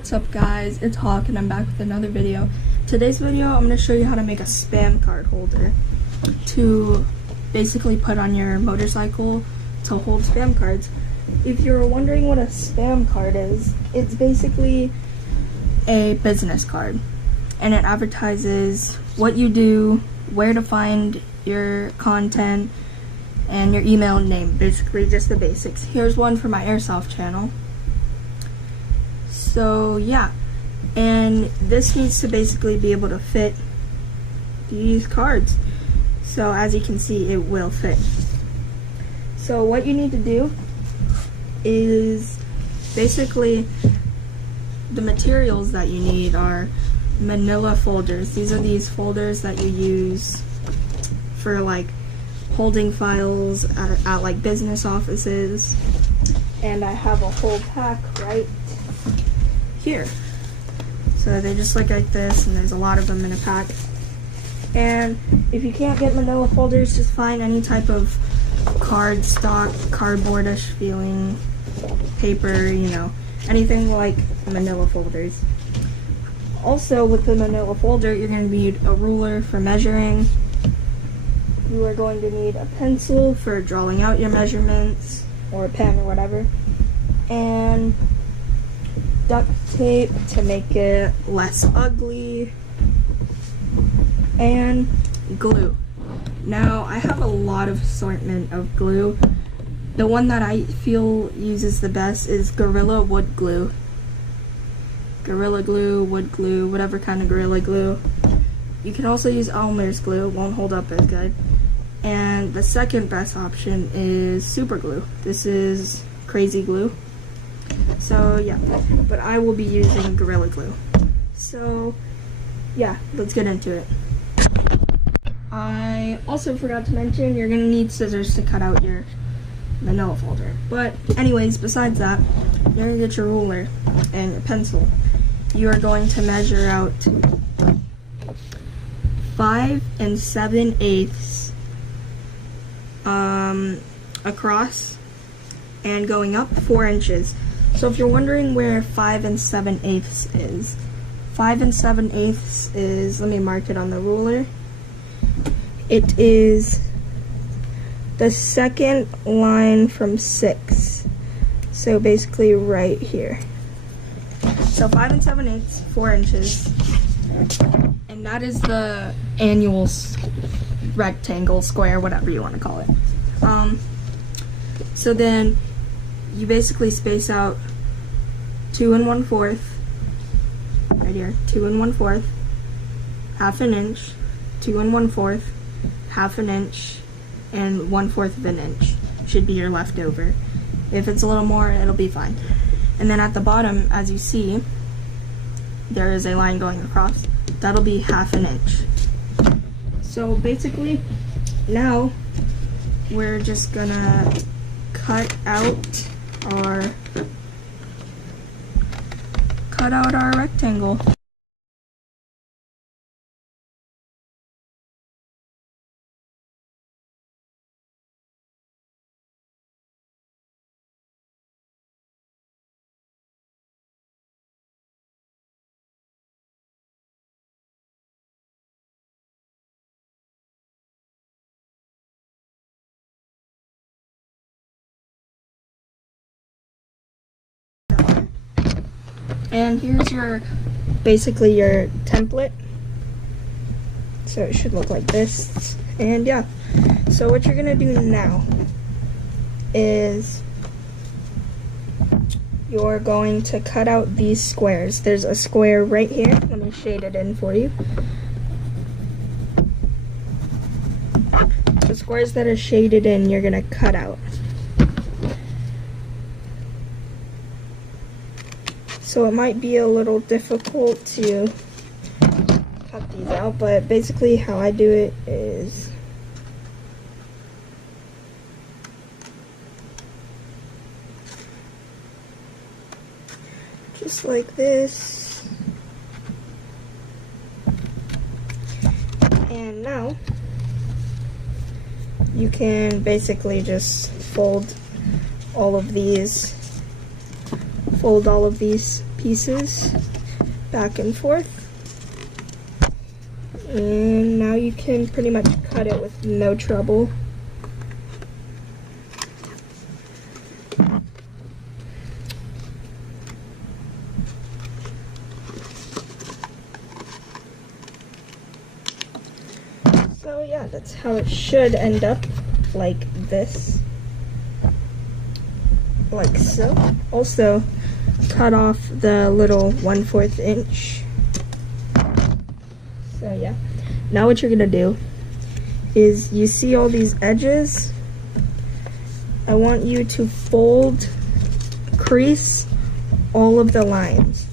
What's up guys, it's Hawk and I'm back with another video. Today's video I'm going to show you how to make a spam card holder to basically put on your motorcycle to hold spam cards. If you're wondering what a spam card is, it's basically a business card and it advertises what you do, where to find your content, and your email and name, basically just the basics. Here's one for my airsoft channel. So yeah, and this needs to basically be able to fit these cards. So as you can see, it will fit. So what you need to do is basically the materials that you need are manila folders. These are these folders that you use for like holding files at like business offices, and I have a whole pack right here. So they just look like this, and there's a lot of them in a pack. And if you can't get manila folders, just find any type of cardstock, cardboardish feeling paper, you know, anything like manila folders. Also with the manila folder, you're going to need a ruler for measuring. You are going to need a pencil for drawing out your measurements, or a pen or whatever, and duct tape to make it less ugly, and glue. Now I have a lot of assortment of glue. The one that I feel uses the best is Gorilla Wood Glue. Gorilla Glue, Wood Glue, whatever kind of Gorilla Glue. You can also use Elmer's glue, it won't hold up as good. And the second best option is Super Glue. This is Crazy Glue. So yeah, but I will be using Gorilla Glue. So yeah, let's get into it. I also forgot to mention you're going to need scissors to cut out your manila folder. But anyways, besides that, you're going to get your ruler and your pencil. You are going to measure out 5 7/8 across and going up 4 inches. So if you're wondering where 5 7/8 is, 5 7/8 is, let me mark it on the ruler. It is the second line from 6. So basically right here. So 5 7/8, 4 inches. And that is the annual rectangle, square, whatever you want to call it. So then you basically space out 2 1/4, right here, 2 1/4, half an inch, 2 1/4, half an inch, and 1/4 of an inch should be your leftover. If it's a little more, it'll be fine. And then at the bottom, as you see, there is a line going across. That'll be half an inch. So basically, now we're just gonna cut out our rectangle. And here's basically your template. So it should look like this. And yeah, so what you're gonna do now is you're going to cut out these squares. There's a square right here. Let me shade it in for you. The squares that are shaded in, you're gonna cut out. So it might be a little difficult to cut these out, but basically how I do it is just like this. And now you can basically just fold all of these pieces back and forth. And now you can pretty much cut it with no trouble. So yeah, that's how it should end up, like this. Like so. Also, cut off the little 1/4 inch. So yeah. Now what you're gonna do is, you see all these edges? I want you to fold, crease all of the lines.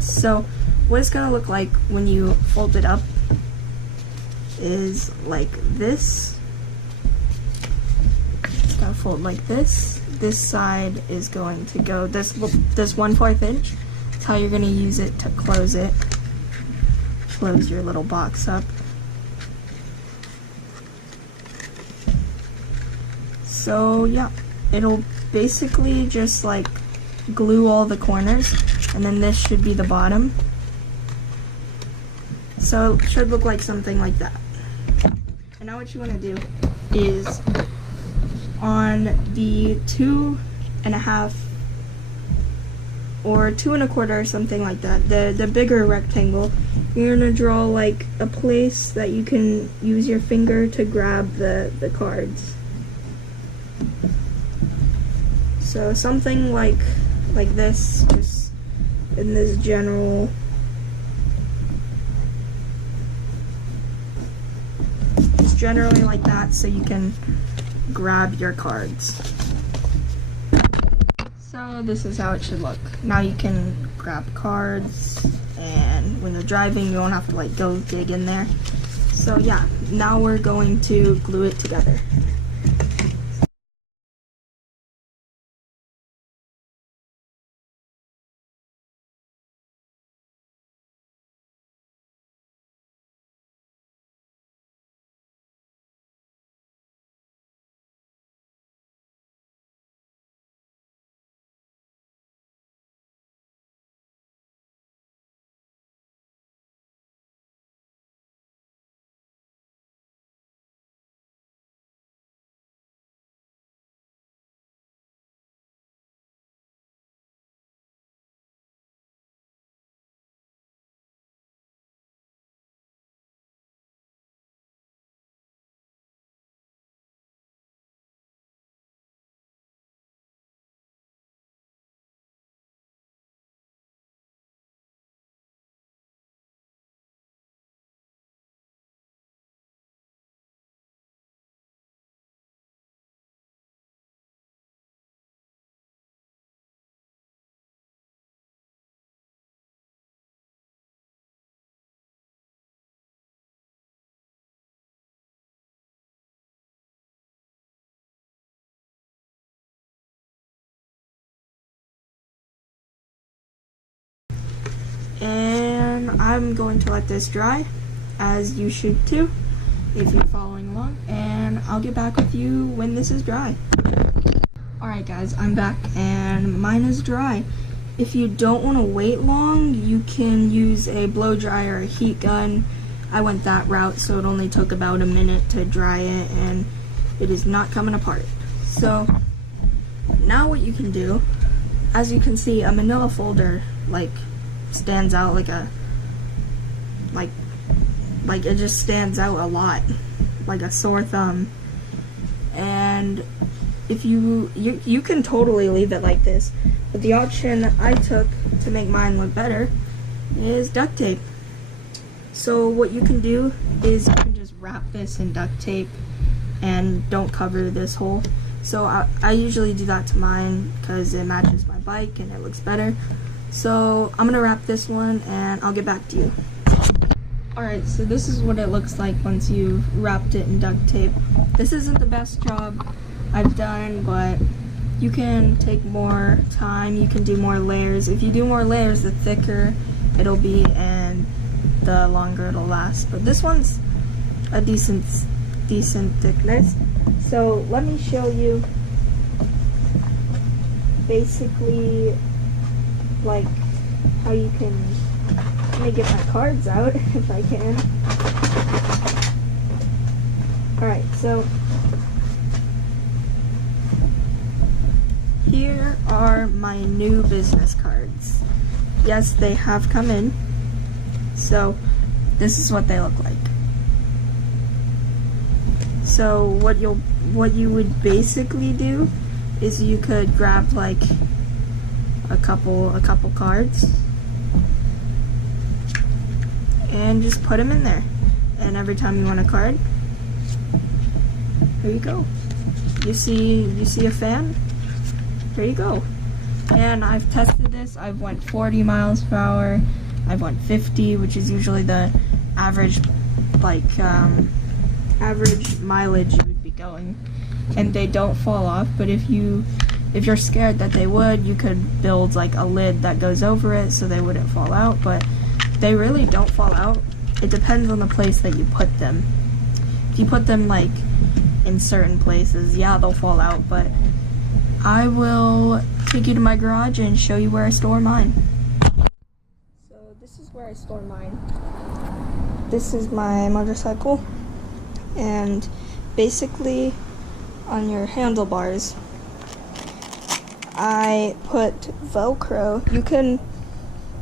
So what it's gonna look like when you fold it up is like this. It's gonna fold like this. This side is going to go this 1/4 inch. That's how you're gonna use it to close it. Close your little box up. So yeah, it'll basically just like glue all the corners, and then this should be the bottom. So it should look like something like that. And now what you want to do is, on the 2.5 or 2 1/4 or something like that, the bigger rectangle, you're gonna draw like a place that you can use your finger to grab the cards. So something like this, just in this general, just generally like that, so you can grab your cards. So this is how it should look. Now you can grab cards, and when you're driving you won't have to like go dig in there. So yeah, now we're going to glue it together. And I'm going to let this dry, as you should too, if you're following along, and I'll get back with you when this is dry. Alright guys, I'm back, and mine is dry. If you don't want to wait long, you can use a blow dryer or a heat gun. I went that route, so it only took about a minute to dry it, and it is not coming apart. So now what you can do, as you can see, a manila folder like stands out like a like it just stands out a lot, like a sore thumb. And if you can totally leave it like this, but the option I took to make mine look better is duct tape. So what you can do is you can just wrap this in duct tape and don't cover this hole. So I usually do that to mine because it matches my bike and it looks better. So I'm gonna wrap this one and I'll get back to you. Alright, so this is what it looks like once you've wrapped it in duct tape. This isn't the best job I've done, but you can take more time, you can do more layers. If you do more layers, the thicker it'll be and the longer it'll last. But this one's a decent thickness. So let me show you basically like how you can, let me get my cards out if I can. Alright, so here are my new business cards. Yes, they have come in. So this is what they look like. So what you would basically do is you could grab like a couple cards and just put them in there. And every time you want a card, here you go. You see a fan? There you go. And I've tested this. I've went 40 miles per hour. I've went 50, which is usually the average, like average mileage you would be going, and they don't fall off. But if you're scared that they would, you could build like a lid that goes over it so they wouldn't fall out. But they really don't fall out. It depends on the place that you put them. If you put them like in certain places, yeah, they'll fall out. But I will take you to my garage and show you where I store mine. So this is where I store mine. This is my motorcycle, and basically on your handlebars I put Velcro. You can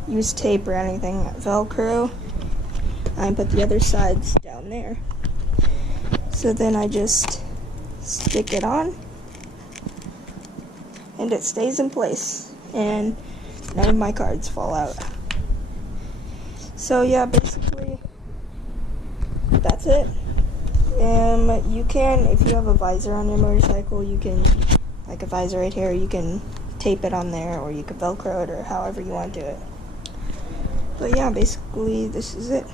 use tape or anything. Velcro. I put the other sides down there. So then I just stick it on and it stays in place and none of my cards fall out. So yeah, basically that's it. You can, if you have a visor on your motorcycle, you can, like a visor right here, you can tape it on there, or you can Velcro it, or however you want to do it. But yeah, basically this is it.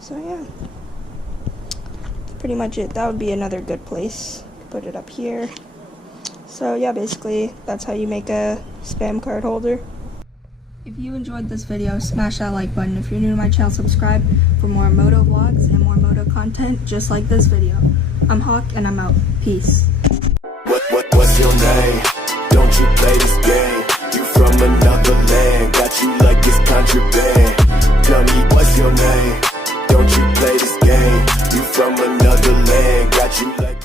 So yeah, that's pretty much it. That would be another good place. Put it up here. So yeah, basically that's how you make a spam card holder. If you enjoyed this video, smash that like button. If you're new to my channel, subscribe for more moto vlogs and more moto content just like this video. I'm Hawk and I'm out. Peace. What's your name? Don't you play this game? You from another land, got you like it's contraband. Tell me what's your name? Don't you play this game? You from another land, got you like